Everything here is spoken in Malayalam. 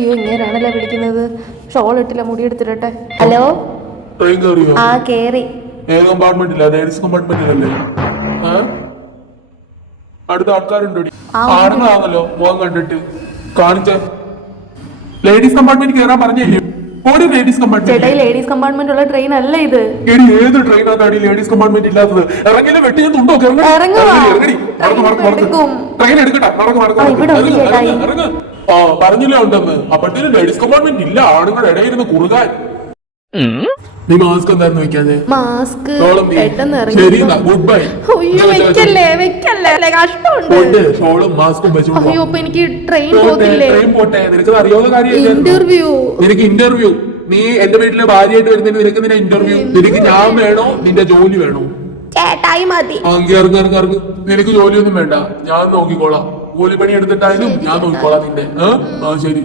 അയ്യോ ഇങ്ങനെയാണല്ലോ വിളിക്കുന്നത്. ഷോൾ ഇട്ടില്ല, മുടി എടുത്തിട്ടെ. ഹലോ, ട്രെയിൻ കയറിയോ? ആ കേറി. ഏത് കമ്പാർട്ട്മെന്റില്ല? ലേഡീസ് കമ്പാർട്ട്മെന്റിലല്ലേ? അടുത്ത ആൾക്കാരുണ്ടോ? ആണുങ്ങളാണല്ലോ മുഖം കണ്ടിട്ട്. കാണിച്ച ലേഡീസ് കമ്പാർട്ട്മെന്റ് കയറാൻ പറഞ്ഞില്ലേ? ഓടി ലേഡീസ് ചേട്ടാ, കമ്പാർട്ട്മെന്റ്. ലേഡീസ് കമ്പാർട്ട്മെന്റ് ഉള്ള ട്രെയിൻ അല്ല ഇത്. എടി ഏത് ട്രെയിനകത്താണ് ലേഡീസ് കമ്പാർട്ട്മെന്റ് ഇല്ലാത്തത്? ഇറങ്ങില്ല, വെട്ടി ഞാൻ തുണ്ടോ? ഇറങ്ങുവാ. ട്രെയിൻ എടുക്കട്ടെ. ഇറങ്ങ്. ആ പറഞ്ഞില്ലേ ഉണ്ടെന്ന്. അപ്പോഴത്തേനും ലേഡീസ് കമ്പാർട്ട്മെന്റ് ഇല്ല. ആണുങ്ങളുടെ ഇടയിരുന്ന് കുറുകാൻ. നീ മാസ്ക് എന്തായിരുന്നു വെക്കാതെ? മാസ്ക് ശരി, ഗുഡ് ബൈ. ഷോളും മാസ്കും വെച്ചോളൂ. അയ്യോ, അപ്പൊ എനിക്ക് ട്രെയിൻ പോകത്തില്ലേ? ട്രെയിൻ പോട്ടെ. നിനക്ക് അറിയാവുന്ന കാര്യം. നിനക്ക് ഇന്റർവ്യൂ. നീ എന്റെ വീട്ടിലെ ഭാര്യയായിട്ട് വരുന്നതിന് നിനക്ക് നിന്റെ ഇന്റർവ്യൂ. നിനക്ക് ഞാൻ വേണോ നിന്റെ ജോലി വേണോ? ചേട്ടായി മതി. ഇറങ്ങ്. നിനക്ക് ജോലിയൊന്നും വേണ്ട, ഞാൻ നോക്കിക്കോളാം. കൂലിപ്പണി എടുത്തിട്ടായാലും ഞാൻ നോക്കിക്കോളാം നിന്റെ. ശരി.